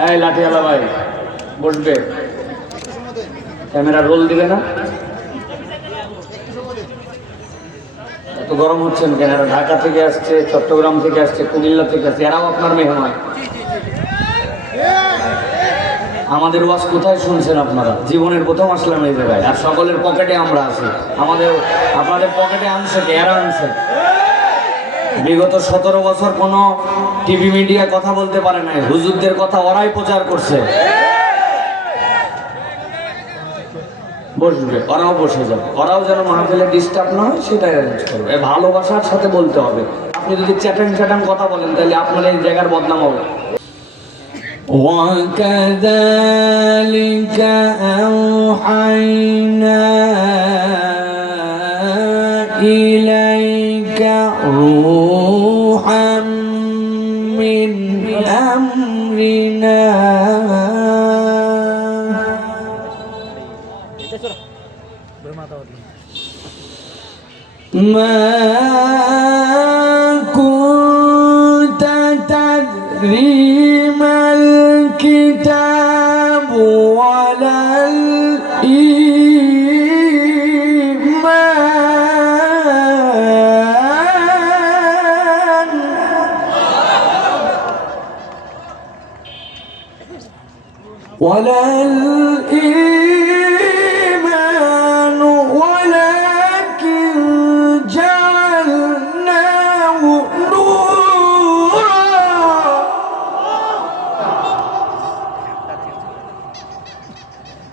এই লাঠিওয়ালা ভাই, বসবে। ক্যামেরা রোল দিবে না? এত গরম হচ্ছেন কেন? ঢাকা থেকে আসছে, চট্টগ্রাম থেকে আসছে, কুমিল্লা থেকে আসছে, এরাও আপনার মেহমান। আমাদের ওয়াজ কোথায় শুনছেন আপনারা? জীবনের প্রথম আসলাম এই জায়গায়, আর সকলের পকেটে আমরা আছি। আমাদের আপনাদের পকেটে আনছে এরা আনছে। বিগত সতেরো বছর কোনো টিভি মিডিয়া কথা বলতে পারে নাই হুজুরদের কথা ওরাই প্রচার করছে বসবে ওরাও বসে যাবে ওরাও যেন মাহফিলে ডিস্টার্ব না হয় সেটাই অ্যারেঞ্জ করবে এ ভালোবাসার সাথে বলতে হবে আপনি যদি চ্যাটাং চ্যাটাং কথা বলেন তাহলে আপনার এই জায়গার বদনাম হবে وكذلك أوحينا إليك الكتاب ولا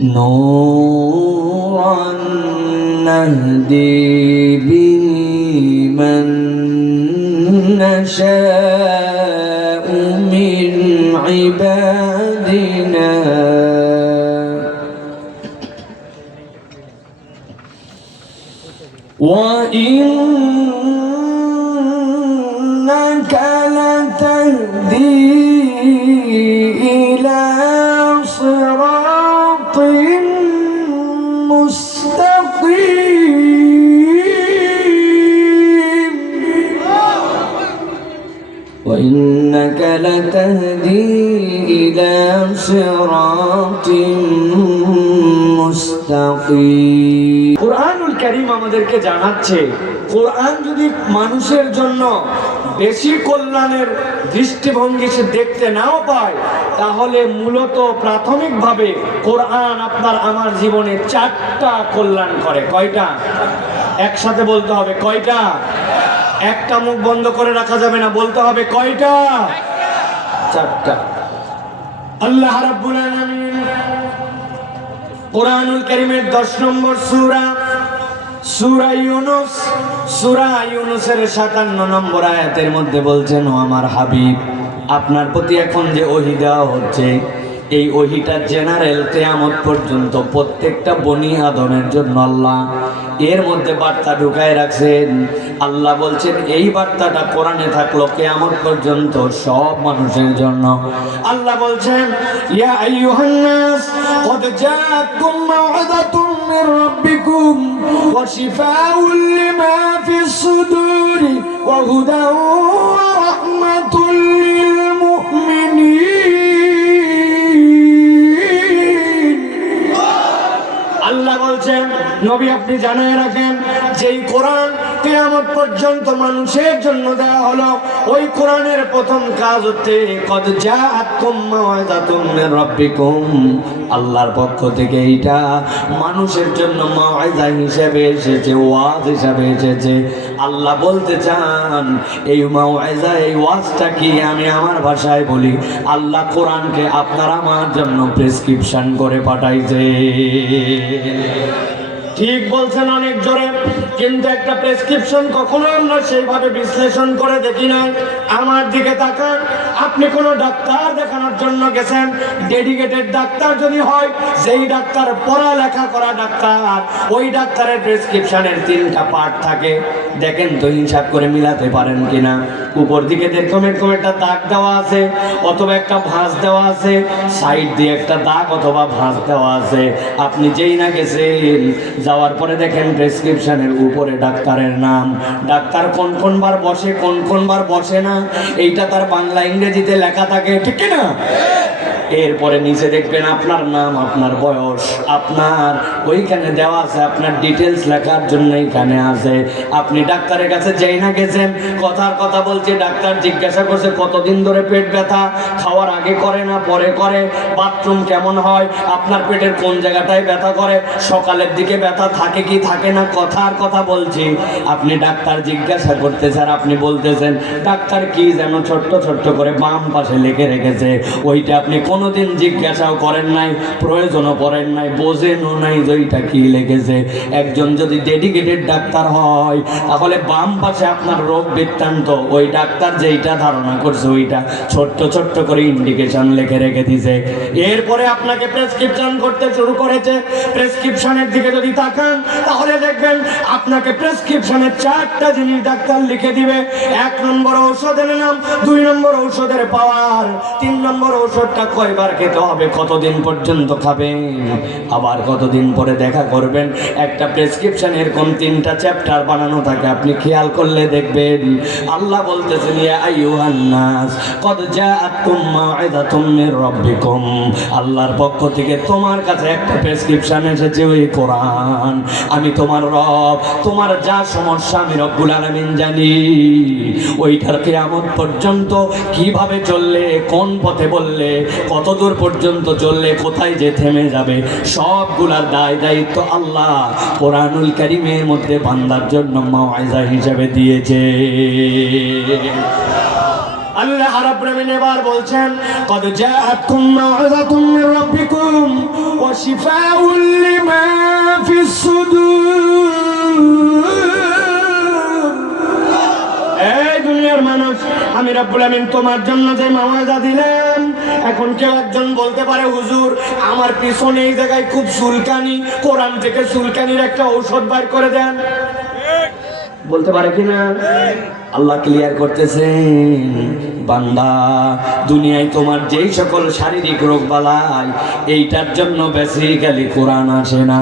نورا نهدي به من نشاء من عبادنا. وإنك صراط مستقيم কোরআনুল কারীম আমাদেরকে জানাচ্ছে কোরআন যদি মানুষের জন্য বেশি কল্যাণের দৃষ্টিভঙ্গি সে দেখতে নাও পায় তাহলে মূলত প্রাথমিকভাবে কোরআন আপনার আমার জীবনে চারটা কল্যাণ করে কয়টা একসাথে বলতে হবে কয়টা একটা মুখ বন্ধ করে রাখা যাবে না বলতে হবে কয়টা চারটা আল্লাহ রাব্বুল আলামিন কোরআনুল কারীমের 10 নম্বর সূরা সূরা ইউনুস, সূরা ইউনুসের 57 নম্বর আয়াতের মধ্যে বলছেন, ও আমার হাবিব, আপনার প্রতি এখন যে ওহী দেওয়া হচ্ছে, এই ওহিটা জেনারেল কেয়ামত পর্যন্ত প্রত্যেকটা বনি আদমের জন্য আল্লাহ এর মধ্যে বার্তা ঢুকায় রাখছেন। আল্লাহ বলছেন, এই বার্তাটা কোরআনে থাকল কেয়ামত পর্যন্ত সব মানুষের জন্য। আল্লাহ বলছেন, ইয়া আইয়ুহান্নাস, কদ জাআকুম মাউইদাতুম মির রাব্বিকুম ওয়া শিফাউন লিমা ফিস সুদুরি ওয়া হুদাও ওয়া রাহমাতুল নবী আপনি জানায় রাখেন, যেই কোরআন কেয়ামত পর্যন্ত মানুষের জন্য দেওয়া হলো, ওই কোরআনের প্রথম কাজ হচ্ছে, কদ জাআতকুম মাওয়াযাতুম মির রাব্বিকুম। আল্লাহর পক্ষ থেকে এইটা মানুষের জন্য মাওয়াজা হিসেবে এসেছে, ওয়াজ হিসেবে এসেছে। আল্লাহ বলতে চান, এই মাওয়াজা এই ওয়াজটা কি আমি আমার ভাষায় বলি? আল্লাহ কোরআনকে আপনার আমার জন্য প্রেসক্রিপশন করে পাঠাইছে। ঠিক বলছেন অনেক জোরে, কিন্তু একটা প্রেসক্রিপশন কখনো আমরা সেইভাবে বিশ্লেষণ করে দেখি না আমার দিকে তাকান আপনি কোনো ডাক্তার দেখানোর জন্য গেছেন ডেডিকেটেড ডাক্তার যদি হয়, যেই ডাক্তার পড়ালেখা করা ডাক্তার, ওই ডাক্তারের প্রেসক্রিপশনের তিনটা পার্ট থাকে। দেখেন তো হিসাব করে মিলাতে পারেন কিনা। উপর দিকে দেখুন এরকম একটা দাগ দেওয়া আছে, অথবা একটা ভাঁজ দেওয়া আছে সাইড দিয়ে একটা দাগ অথবা ভাঁজ দেওয়া আছে। আপনি যেই না গেছেন, যাওয়ার পরে দেখেন প্রেসক্রিপশনের উপরে ডাক্তারের নাম। ডাক্তার কোন কোন বার বসে, কোন কোন বার বসে না, এইটা তার বাংলা ইংরেজিতে লেখা থাকে ঠিক না? এরপরে নিচে দেখবেন আপনার নাম, আপনার বয়স, আপনার ওইখানে দেওয়া আছে, আপনার ডিটেলস লেখার জন্য এখানে আছে। আপনি ডাক্তারের কাছে যেই না গেছেন, কথার কথা বলছে, ডাক্তার জিজ্ঞাসা করছে, কতদিন ধরে পেট ব্যথা? খাওয়ার আগে করে না, পরে করে? বাথরুম কেমন হয়? আপনার পেটের কোন জায়গাটায় ব্যথা করে? সকালের দিকে ব্যথা থাকে কি থাকে না? কথার কথা বলছি। আপনি ডাক্তার জিজ্ঞাসা করতেছে আর আপনি বলতেছেন, ডাক্তার কি যেন ছোট্ট ছোট্ট করে বাম পাশে লিখে রেখেছে, ওইটা আপনি কোনোদিন জিজ্ঞাসাও করেন নাই, প্রয়োজনও করেন নাই, বোঝেনও নাই ওইটা কি লেগেছে। একজন যদি ডেডিকেটেড ডাক্তার হয়, তাহলে বাম পাশে আপনার রোগ বৃত্তান্ত, ওই ডাক্তার যেইটা ধারণা করছে ওইটা ছোট্ট ছোট্ট করে ইন্ডিকেশন লিখে রেখে দিছে। এরপরে আপনাকে প্রেসক্রিপশন করতে শুরু করেছে। প্রেসক্রিপশনের দিকে যদি তাকান, তাহলে দেখবেন আপনাকে প্রেসক্রিপশনের চারটা জিনিস ডাক্তার লিখে দিবে। এক নম্বর ঔষধের নাম, দুই নম্বর ঔষধের পাওয়ার, তিন নম্বর ঔষধটা কয়বার খেতে হবে, কতদিন পর্যন্ত খাবেন? আবার কতদিন পরে দেখা করবেন? একটা প্রেসক্রিপশন এরকম তিনটা চ্যাপ্টার বানানো থাকে, আপনি খেয়াল করলে দেখবেন। আল্লাহ বলতেছেন আল্লাহর পক্ষ থেকে তোমার কাছে একটা প্রেসক্রিপশন এসেছে ওই কোরআন। আমি তোমার রব, তোমার যা সমস্যা আমি রব্বুল আলামিন জানি। ওইটার কিয়ামত পর্যন্ত কীভাবে চললে, কোন পথে বললে কত দূর পর্যন্ত চললে কোথায় যে থেমে যাবে? সবগুলার দায় দায়িত্ব আল্লাহ কোরআনুল কারিমের মধ্যে বান্দার জন্য মাওয়াইজা হিসাবে দিয়েছে। আল্লাহ রাব্বুল এবার বলছেন, কদ জাআতকুম মাউযাতুম মির রাব্বিকুম ওয়া শিফাউল লিমা ফিস সুদূর। এই দুনিয়ার মানুষ, আমি রব্বুল আমিন তোমার জন্য যে মাওয়াজা দিলাম এখন কেউ একজন বলতে পারে, হুজুর, আমার পিছনে এই জায়গায় খুব চুলকানি। কোরআন থেকে চুলকানির একটা ঔষধ বার করে দেন। বলতে পারে কিনা আল্লাহ ক্লিয়ার করতেছেন বান্দা, দুনিয়ায় তোমার যেই সকল শারীরিক রোগ বালাই, এইটার জন্য বেসিক্যালি কোরআন আসে না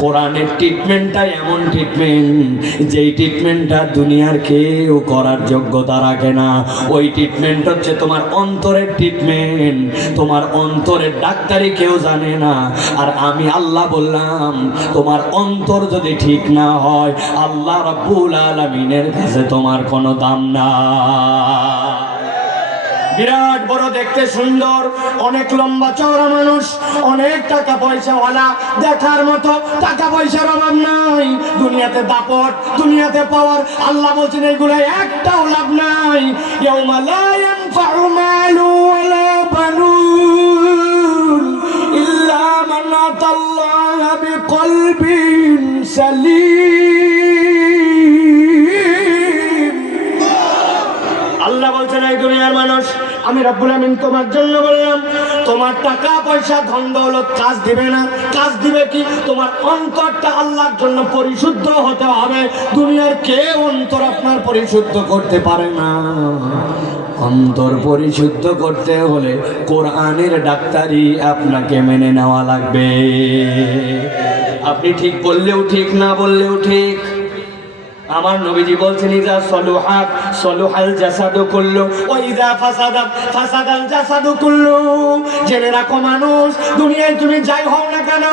কোরআনের ট্রিটমেন্টটা এমন ট্রিটমেন্ট যেই ট্রিটমেন্টটা দুনিয়ার কেউ করার যোগ্যতা রাখে না। ওই ট্রিটমেন্ট হচ্ছে তোমার অন্তরের ট্রিটমেন্ট তোমার অন্তরের ডাক্তারি কেউ জানে না। আর আমি আল্লাহ বললাম, তোমার অন্তর যদি ঠিক না হয়, আল্লাহ রাব্বুল আলামিনের কাছে তোমার কোনো দাম না বিরাট বড় দেখতে সুন্দর, অনেক লম্বা চওড়া মানুষ, অনেক টাকা পয়সাওয়ালা, দেখার মতো টাকা পয়সার অভাব নাই। দুনিয়াতে দাপট দুনিয়াতে পাওয়ার, আল্লাহ বলছেন এগুলো একটাও লাভ নাই। ওয়ালা ইল্লা সালিম। আমি রাব্বুল আমিন তোমার জন্য বললাম, তোমার টাকা পয়সা ধন দৌলত কাজ দিবে না। কাজ দিবে কি? তোমার অন্তরটা আল্লাহর জন্য পরিশুদ্ধ হতে হবে। দুনিয়ার কে অন্তর আপনার পরিশুদ্ধ করতে পারে না। অন্তর পরিশুদ্ধ করতে হলে কোরআনের ডাক্তারি আপনাকে মেনে নেওয়া লাগবে। আপনি ঠিক বললেও ঠিক, না বললেও ঠিক। আমার নবীজি বলছেন, ইজা সলুহাত, সলুহাল জাসাদু কুল্লু ও ইজা ফাসাদাত ফাসাদাল জাসাদু কুল্লু। জেনে রাখো মানুষ, দুনিয়ায় তুমি যাই হও না কেন?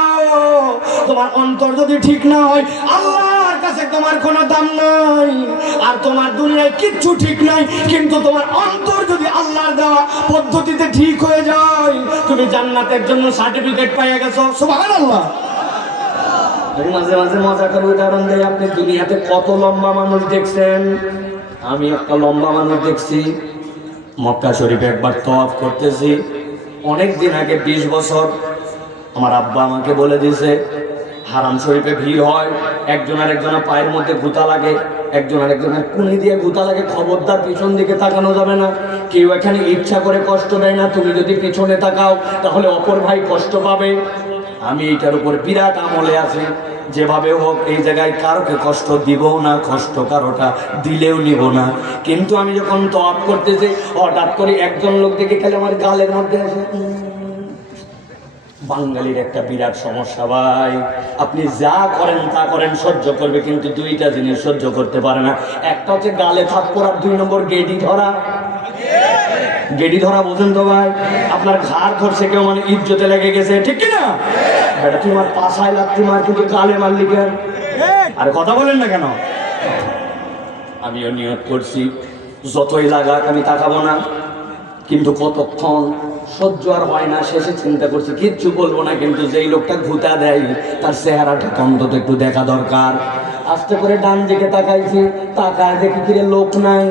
তোমার অন্তর যদি ঠিক না হয়, আল্লাহর কাছে তোমার কোনো দাম নাই। আর তোমার দুনিয়ায় কিচ্ছু ঠিক নাই, কিন্তু তোমার অন্তর যদি আল্লাহর দেওয়া পদ্ধতিতে ঠিক হয়ে যায়, তুমি জান্নাতের জন্য সার্টিফিকেট পেয়ে গেছো। সুবহানাল্লাহ। আমি মাঝে মাঝে মজা করে উদাহরণ দেয় আপনি দুনিয়াতে কত লম্বা মানুষ দেখছেন। আমি একটা লম্বা মানুষ দেখছি, মক্কা শরীফে একবার তফ করতেছি। অনেক দিন আগে বিশ বছর আমার আব্বা আমাকে বলে দিয়েছে, হারাম শরীফে ভিড় হয়, একজন আর একজনের পায়ের মধ্যে গুতা লাগে, একজন আর একজনের কুনি দিয়ে গুতা লাগে, খবরদার পিছন দিকে তাকানো যাবে না। কেউ এখানে ইচ্ছা করে কষ্ট দেয় না, তুমি যদি পিছনে তাকাও, তাহলে অপর ভাই কষ্ট পাবে। আমি এটার উপর বিরাট আমলে আছি। যেভাবে হোক, এই জায়গায় কারোকে কষ্ট দিব না, কষ্ট কারোটা দিলেও নিব না। কিন্তু আমি যখন তপ করতেছি, হঠাৎ করে একজন লোক দেখে খেলে আমার গালের মধ্যে আসে। বাঙালির একটা বিরাট সমস্যা ভাই। আপনি যা করেন, তা করেন, সহ্য করবে কিন্তু দুইটা জিনিস সহ্য করতে পারে না। একটা হচ্ছে গালে থাপ্পড় আর দুই নম্বর গেডি ধরা। গেডি ধরা বোঝেন তো ভাই? আপনার ঘাড় ধরছে কেউ মানে ইজ্জতে লেগে গেছে, ঠিক কি না বেটা পাশায় লাগতি মার কিন্তু কালে মারলি কেন আর কথা বলেন না কেন? আমিও নিয়ত করছি। যতই লাগাক, আমি তাকাবো না। কিন্তু কতক্ষণ সহ্য আর হয় না, শেষে চিন্তা করছি, কিচ্ছু বলব না, কিন্তু যেই লোকটা ঘুতা দেয়, তার চেহারাটা অন্তত একটু দেখা দরকার। আস্তে করে ডান দিকে তাকাইছি, তাকায় দেখি কিরে লোক নাই।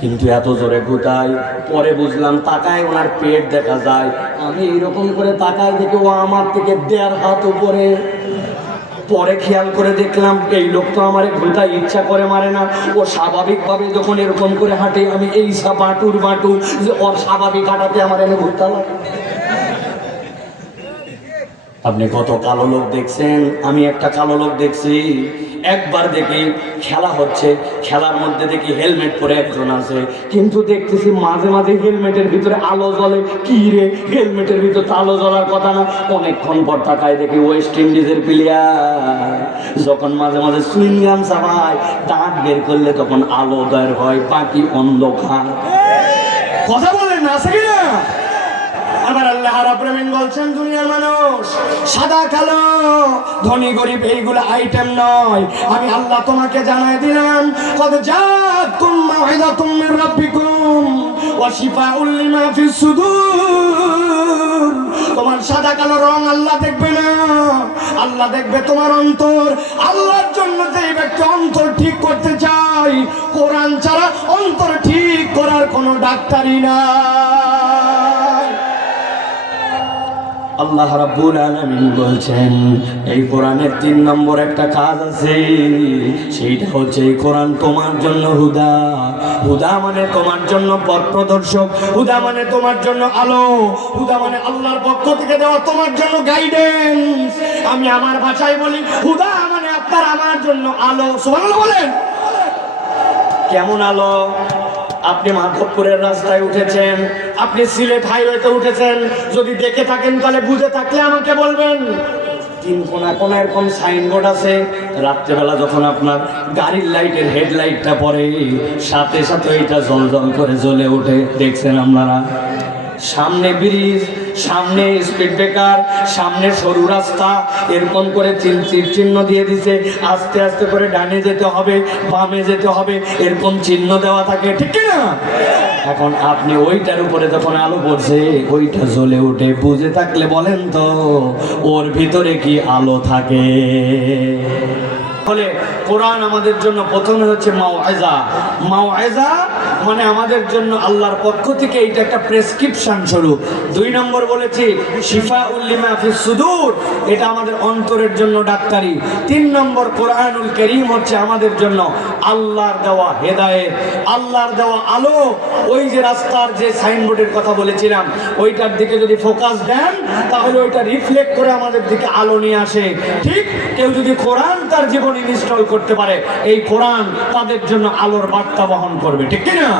কিন্তু এত জোরে ঘুতাই পরে বুঝলাম তাকায় ওনার পেট দেখা যায়। আমি এরকম করে তাকায় দেখি ও আমার থেকে দেড় হাত উপরে। পরে খেয়াল করে দেখলাম এই লোক তো আমার ঘুরতে ইচ্ছা করে মারে না। ও স্বাভাবিকভাবে যখন এরকম করে হাঁটে, আমি এই বাটুর বাটু যে ওর স্বাভাবিক হাঁটাতে আমার এনে ঘুরতে লাগে আপনি কত কালো লোক দেখছেন? আমি একটা কালো লোক দেখছি। একবার দেখি খেলা হচ্ছে, খেলার মধ্যে দেখি হেলমেট পরে একজন আছে। কিন্তু দেখতেছি মাঝে মাঝে হেলমেটের ভিতরে আলো জ্বলে। কি রে, হেলমেটের ভিতরে তো আলো জ্বলার কথা না? অনেকক্ষণ পর তাকায় দেখি ওয়েস্ট ইন্ডিজের প্লেয়ার যখন মাঝে মাঝে সুইংগাম চাপায়, দাঁত বের করলে তখন আলো বের হয়, বাকি অন্ধকার। কথা বলেন না আমিন বলছেন দুনিয়ার মানুষ। সাদা, কালো, ধনী, গরিব, এইগুলো আইটেম নয়। আমি আল্লাহ তোমাকে জানাই দিলাম, কদ জাআতকুম মাউইযাতুম মির রাব্বিকুম ওয়া শিফাউল লিমা ফিস সুদূর। তোমার সাদা, কালো রং আল্লাহ দেখবে না। আল্লাহ দেখবে তোমার অন্তর। আল্লাহর জন্য যে ব্যক্তি অন্তর ঠিক করতে চাই কোরআন ছাড়া অন্তর ঠিক করার কোনো ডাক্তারই নাই। আল্লাহ রাব্বুল আলামিন বলছেন, এই কোরআনের তিন নম্বর একটা কাজ আছে। সেইটা হচ্ছে এই কোরআন তোমার জন্য হুদা। হুদা মানে তোমার জন্য পথ প্রদর্শক, হুদা মানে তোমার জন্য আলো, হুদা মানে আল্লাহর পক্ষ থেকে দেওয়া তোমার জন্য গাইডেন্স আমি আমার ভাষায় বলি, হুদা মানে আপনার আমার জন্য আলো। সুবহানাল্লাহ বলেন। কেমন আলো? আপনি মাধবপুরের রাস্তায় উঠেছেন আপনি সিলেট হাইওয়েতে উঠেছেন, যদি দেখে থাকেন তাহলে বুঝে থাকলে আমাকে বলবেন। এরকম সাইনবোর্ড আছে। রাত্রেবেলা যখন আপনার গাড়ির লাইটের হেডলাইটটা সাথে সাথে এটা করে জ্বলে ওঠে। দেখছেন আপনারা? সামনে ব্রিজ সামনে স্পিড ব্রেকার সামনে সরু রাস্তা, এরকম করে চিহ্ন দিয়ে দিছে। আস্তে আস্তে করে ডানে যেতে হবে, বামে যেতে হবে, এরকম চিহ্ন দেওয়া থাকে, ঠিক না এখন আপনি ওইটার উপরে যখন আলো পড়ছে, ওইটা জ্বলে উঠে, বুঝে থাকলে বলেন তো, ওর ভিতরে কি আলো থাকে? ফলে কোরআন আমাদের জন্য প্রথমে হচ্ছে মাও আয়জা মাও আয়জা মানে আমাদের জন্য আল্লাহর পক্ষ থেকে এইটা একটা প্রেসক্রিপশন স্বরূপ। দুই নম্বর বলেছি শিফা উল্লিমা ফি সুদূর, এটা আমাদের অন্তরের জন্য ডাক্তারি। তিন নম্বর, কোরআনুল করিম হচ্ছে আমাদের জন্য আল্লাহর দেওয়া হেদায়েত। আল্লাহর দেওয়া আলো, ওই যে রাস্তার যে সাইনবোর্ডের কথা বলেছিলাম, ওইটার দিকে যদি ফোকাস দেন, তাহলে ওইটা রিফ্লেক্ট করে আমাদের দিকে আলো নিয়ে আসে। ঠিক, কেউ যদি কোরআন তার জীবনে ইনস্টল করতে পারে। এই কোরআন তাদের জন্য আলোর বার্তা বহন করবে। ঠিক কি না